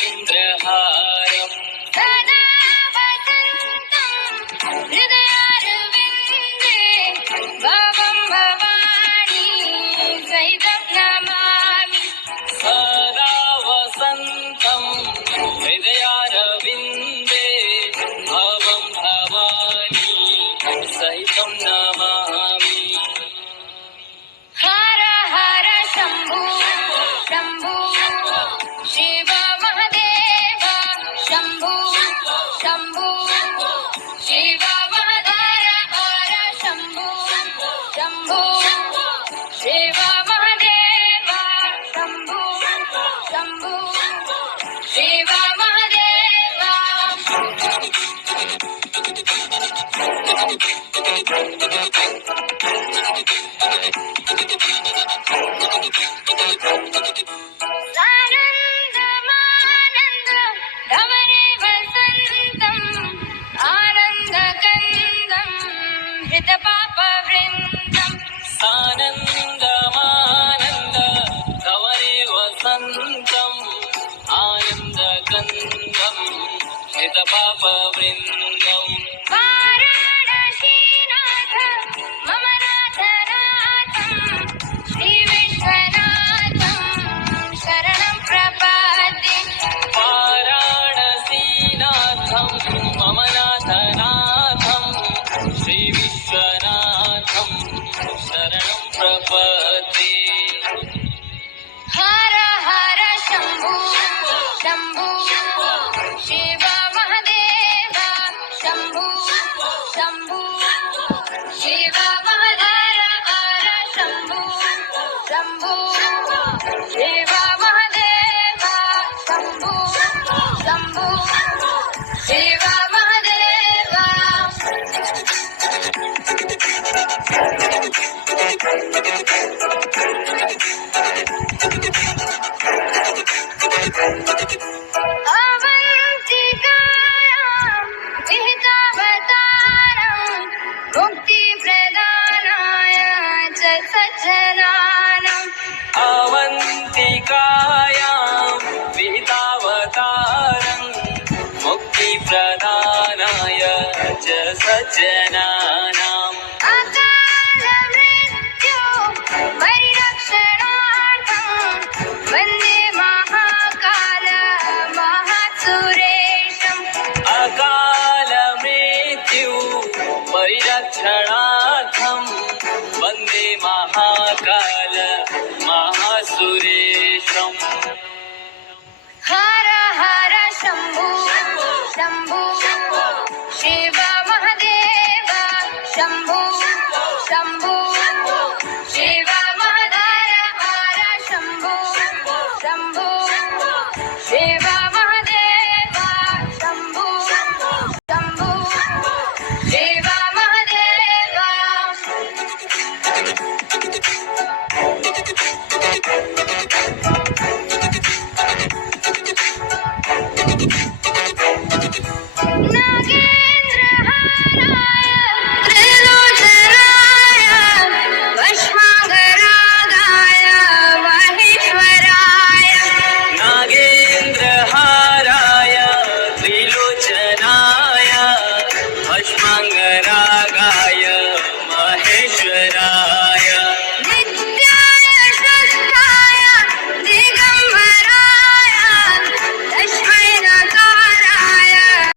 चन्द्रहारम् सदा वसन्तम् हृदयारविन्दे भवं भवानी सहितं नमामि सदा वसन्तम् हृदयारविन्दे भवं भवानी सहितं नमामि हर हर शम्भो शम्भो शिव महदेव शम्भो शम्भो शिव महदेव हर शम्भो शम्भो शिव महदेव शम्भो शम्भो शिव महदेव सानन्दमानन्द धवने वसन्तम् आनन्दकन्दम् हृतपापवृन्दम् सानन्दमानन्द धवने वसन्तम् आनन्दकन्दम् हृतपापवृन्दम् वाराणसीनाथ मम नाथनाथम् श्रीविश्वनाथम् शरणं प्रपद्ये वाराणसीनाथं मम नाथनाथं श्रीविश्वनाथं शरणं प्रपद्ये हर हर शम्भो शम्भो शिव महदेव शम्भो शम्भो शिव महदेव हर शम्भो शम्भो शिव महदेव शम्भो शम्भो शिव महदेव